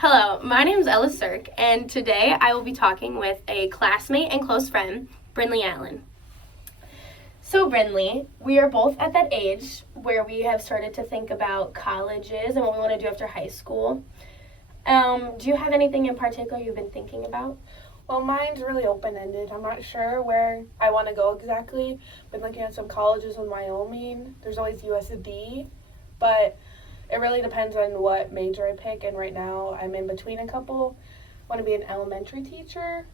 Hello, my name is Ella Serck, and today I will be talking with a classmate and close friend, Brinley Allen. So, Brinley, we are both at that age where we have started to think about colleges and what we want to do after high school. Do you have anything in particular you've been thinking about? Well, mine's really open-ended. I'm not sure where I want to go exactly. Been looking at some colleges in Wyoming. There's always USD, but it really depends on what major I pick, and right now I'm in between a couple. Want to be an elementary teacher,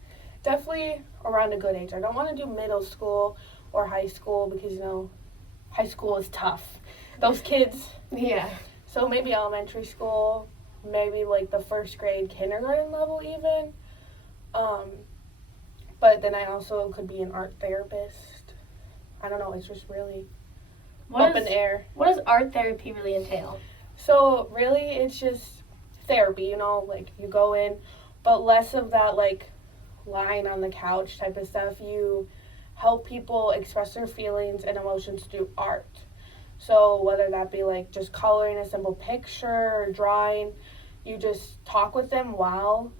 definitely around a good age. I don't want to do middle school or high school because, high school is tough. Those kids. Yeah. So maybe elementary school, maybe like the first grade, kindergarten level even. But then I also could be an art therapist. I don't know, it's just really up in the air. What does art therapy really entail? So really it's just therapy, like you go in, but less of that like lying on the couch type of stuff. You help people express their feelings and emotions through art. So whether that be like just coloring a simple picture or drawing, you just talk with them while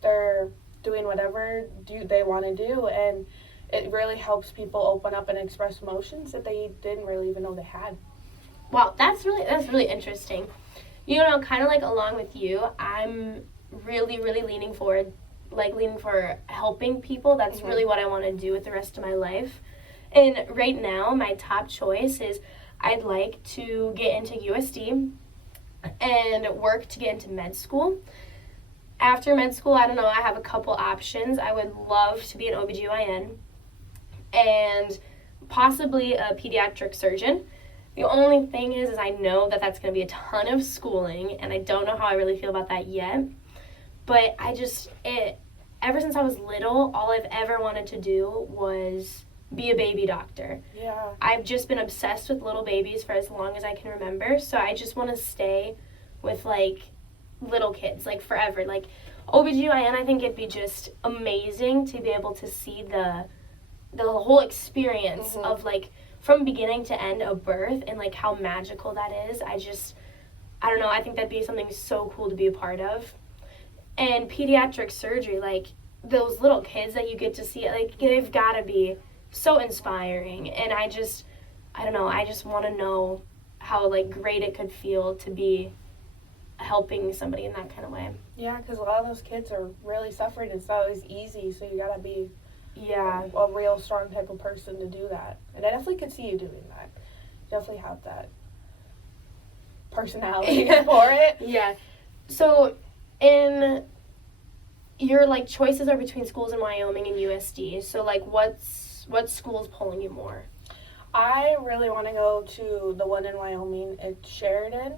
they're doing whatever they want to do, and it really helps people open up and express emotions that they didn't really even know they had. Wow, that's really interesting. Kind of like along with you, I'm really leaning for helping people. That's really what I want to do with the rest of my life. And right now, my top choice is I'd like to get into USD and work to get into med school. After med school, I don't know, I have a couple options. I would love to be an OBGYN and possibly a pediatric surgeon. The only thing is I know that that's going to be a ton of schooling, and I don't know how I really feel about that yet. But ever since I was little, all I've ever wanted to do was be a baby doctor. Yeah. I've just been obsessed with little babies for as long as I can remember, so I just want to stay with, little kids, forever. OBGYN, I think it'd be just amazing to be able to see the whole experience of, from beginning to end of birth and, how magical that is. I don't know, I think that'd be something so cool to be a part of. And pediatric surgery, those little kids that you get to see, they've got to be so inspiring. And I don't know, I just want to know how, great it could feel to be helping somebody in that kind of way. Yeah, because a lot of those kids are really suffering. It's not always easy, so you got to be a real strong type of person to do that. And I definitely could see you doing that. You definitely have that personality for it. Yeah. So, in your, choices are between schools in Wyoming and USD. So, what school's pulling you more? I really want to go to the one in Wyoming. It's Sheridan,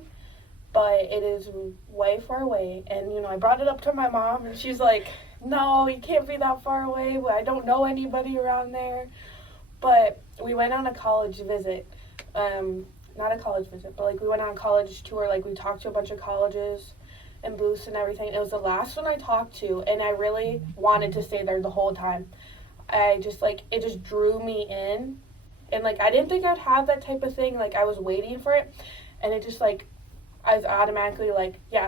but it is way far away. And, I brought it up to my mom, and she's like, no, you can't be that far away. I don't know anybody around there. But we went on a college visit. Not a college visit, but, we went on a college tour. We talked to a bunch of colleges and booths and everything. It was the last one I talked to, and I really wanted to stay there the whole time. It just drew me in. And, I didn't think I'd have that type of thing. I was waiting for it. And it just, I was automatically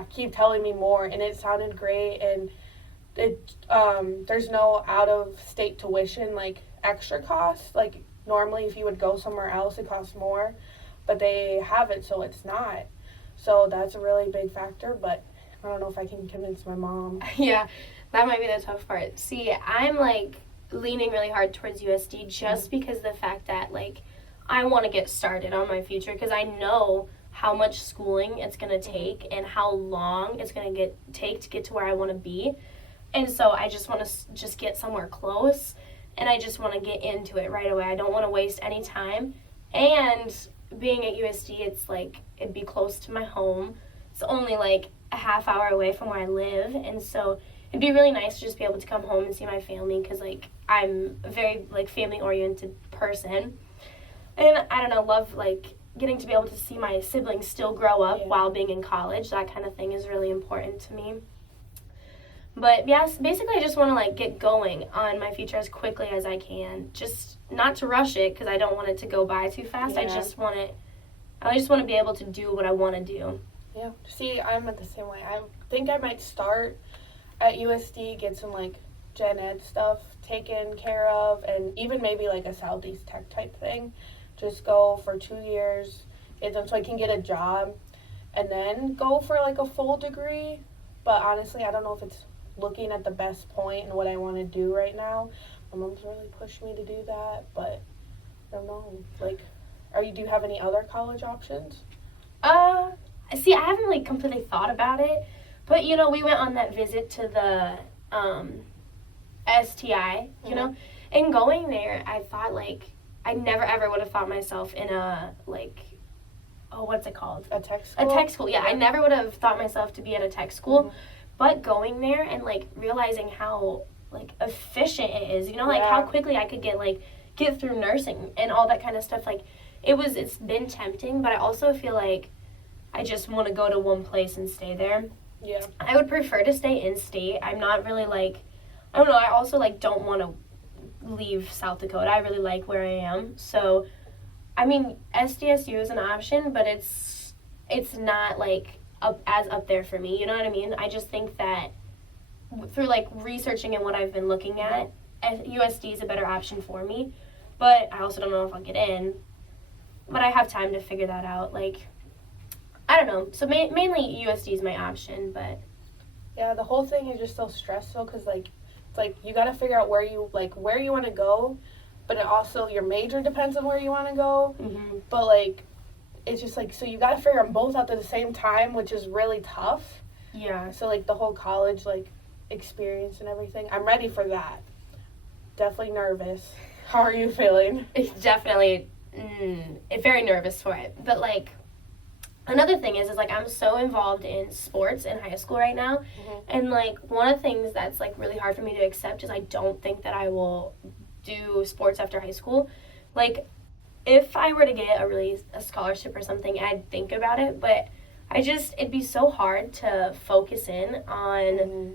keep telling me more, and it sounded great. And there's no out-of-state tuition, extra costs. Normally if you would go somewhere else, it costs more, but they have it, so it's not. So that's a really big factor, but I don't know if I can convince my mom. Yeah, that might be the tough part. See, I'm, leaning really hard towards USD just because of the fact that, I want to get started on my future, because I know how much schooling it's going to take and how long it's going to take to get to where I want to be. And so I just want to just get somewhere close, and I just want to get into it right away. I don't want to waste any time. And being at USD, it's it'd be close to my home. It's only a half hour away from where I live, and so it'd be really nice to just be able to come home and see my family, because I'm a very family-oriented person. And I don't know, love getting to be able to see my siblings still grow up while being in college. That kind of thing is really important to me. But yes, basically I just want to get going on my future as quickly as I can. Just not to rush it, because I don't want it to go by too fast. Yeah. I just want to be able to do what I want to do. Yeah. See, I'm at the same way. I think I might start at USD, get some like gen ed stuff taken care of, and even maybe like a Southeast Tech type thing. Just go for 2 years, get them so I can get a job, and then go for like a full degree. But honestly, I don't know if it's looking at the best point and what I want to do right now. My mom's really pushed me to do that, but I don't know. Like, do you have any other college options? See, I haven't like completely thought about it, but you know, we went on that visit to the STI, you know, and going there, I thought like I never ever would have thought myself in a like, oh, what's it called? A tech school? A tech school, yeah. I never would have thought myself to be at a tech school, but going there and like realizing how like efficient it is, you know, like how quickly I could get through nursing and all that kind of stuff. Like it's been tempting, but I also feel like I just want to go to one place and stay there. Yeah. I would prefer to stay in state. I'm not really like, I don't know, I also like don't want to leave South Dakota. I really like where I am. So, I mean, SDSU is an option, but it's not like up there for me. You know what I mean? I just think that through like researching and what I've been looking at, USD is a better option for me. But I also don't know if I'll get in. But I have time to figure that out. Like, I don't know. So mainly USD is my option, but yeah, the whole thing is just so stressful because like it's like you got to figure out where you want to go, but it also your major depends on where you want to go. Mm-hmm. But like it's just like so you got to figure them both out at the same time, which is really tough. Yeah. So like the whole college like experience and everything, I'm ready for that. Definitely nervous. How are you feeling? It's definitely very nervous for it, but like. Another thing is like I'm so involved in sports in high school right now, and like one of the things that's like really hard for me to accept is I don't think that I will do sports after high school. Like if I were to get a scholarship or something, I'd think about it, but it'd be so hard to focus in on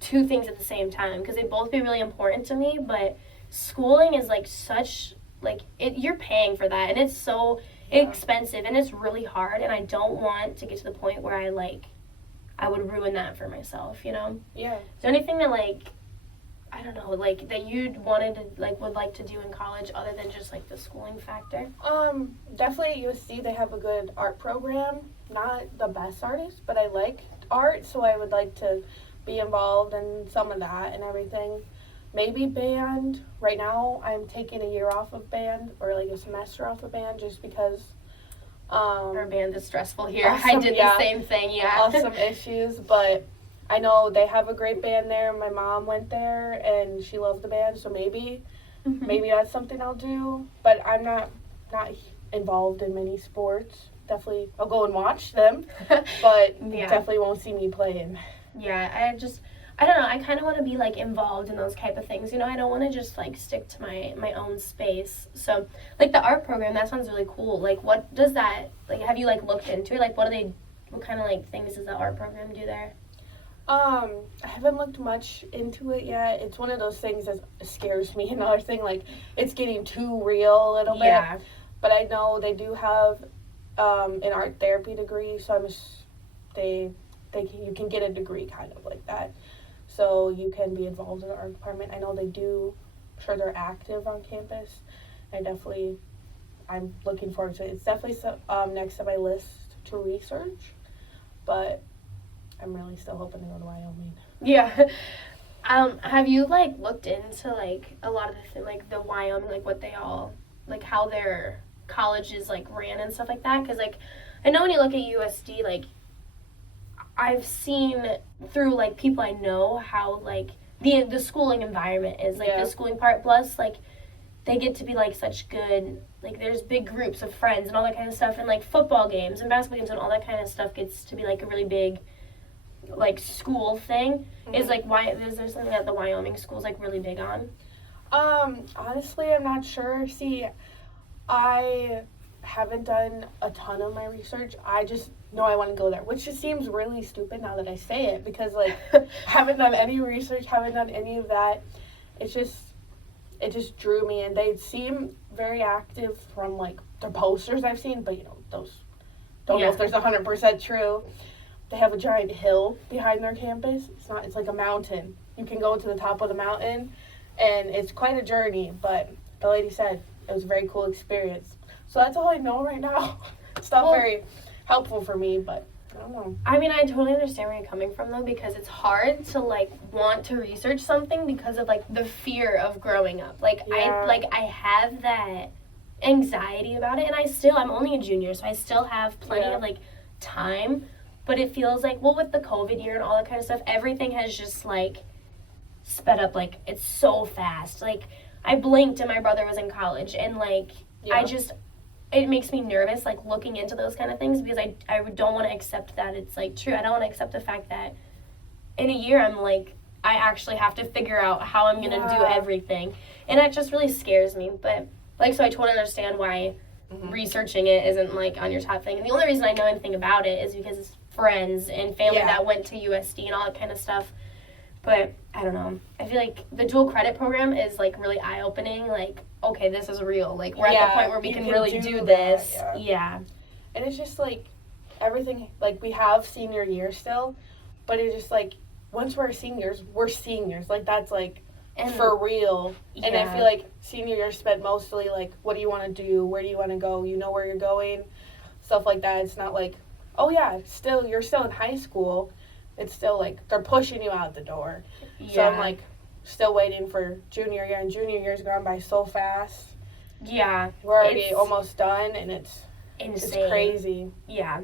two things at the same time because they'd both be really important to me, but schooling is like such like you're paying for that and it's so expensive and it's really hard, and I don't want to get to the point where I would ruin that for myself, you know? Yeah. Is there anything that like I don't know, like that you'd wanted to would like to do in college other than just like the schooling factor? Definitely at USC they have a good art program. Not the best artist, but I like art, so I would like to be involved in some of that and everything. Maybe band. Right now, I'm taking a year off of band or like a semester off of band just because. Our band is stressful here. I did the same thing. Yeah. Awesome issues, but I know they have a great band there. My mom went there and she loved the band, so maybe that's something I'll do. But I'm not involved in many sports. Definitely, I'll go and watch them, but definitely won't see me playing. Yeah, I don't know, I kind of want to be, like, involved in those type of things, you know, I don't want to just, like, stick to my own space, so, like, the art program, that sounds really cool, like, what does that, like, have you, like, looked into it, like, what kind of, like, things does the art program do there? I haven't looked much into it yet. It's one of those things that scares me, another thing, like, it's getting too real a little bit, but I know they do have, an art therapy degree, so you can get a degree kind of like that. So you can be involved in the art department. I know they do. I'm sure they're active on campus. I'm looking forward to it. It's definitely next on my list to research, but I'm really still hoping to go to Wyoming. Yeah. Have you like looked into like a lot of the Wyoming, like what they all, like how their colleges like ran and stuff like that? Because like I know when you look at USD, like I've seen through like people I know how like the schooling environment is like the schooling part, plus like they get to be like such good, like there's big groups of friends and all that kind of stuff, and like football games and basketball games and all that kind of stuff gets to be like a really big like school thing. Is there something that the Wyoming school's like really big on? Honestly, I'm not sure. See, I haven't done a ton of my research. I just know I want to go there, which just seems really stupid now that I say it, because like haven't done any research, haven't done any of that. It just drew me, and they seem very active from like their posters I've seen, but you know, those don't know Yeah. if there's 100% true. They have a giant hill behind their campus. It's like a mountain. You can go to the top of the mountain, and it's quite a journey, but the lady said it was a very cool experience. So that's all I know right now. It's not Well- very helpful for me, but I don't know. I mean, I totally understand where you're coming from though, because it's hard to like want to research something because of like the fear of growing up. Like Yeah. I have that anxiety about it, and I'm only a junior, so I still have plenty Yeah. of like time. But it feels like, well, with the COVID year and all that kind of stuff, everything has just like sped up. Like it's so fast. Like I blinked and my brother was in college, and like Yeah. it makes me nervous, like, looking into those kind of things, because I don't want to accept that it's, like, true. I don't want to accept the fact that in a year I'm, like, I actually have to figure out how I'm going to do Yeah. everything. And that just really scares me. But, like, so I totally understand why researching it isn't, like, on your top thing. And the only reason I know anything about it is because it's friends and family Yeah. that went to USD and all that kind of stuff. But, I don't know. I feel like the dual credit program is, like, really eye-opening. Like, okay, this is real. Like, we're at Yeah, the point where we you can can really do do that, this. yeah. Yeah. And it's just like everything, like we have senior year still, but it's just like once we're seniors. Like that's like And for real. And I yeah. feel like senior year spent mostly like, what do you want to do? Where do you want to go? You know where you're going, stuff like that. It's not like, oh yeah, you're still in high school. It's still like they're pushing you out the door. yeah. So I'm like still waiting for junior year, and junior year's gone by so fast. Yeah. We're already It's almost done, and it's insane. crazy. Yeah.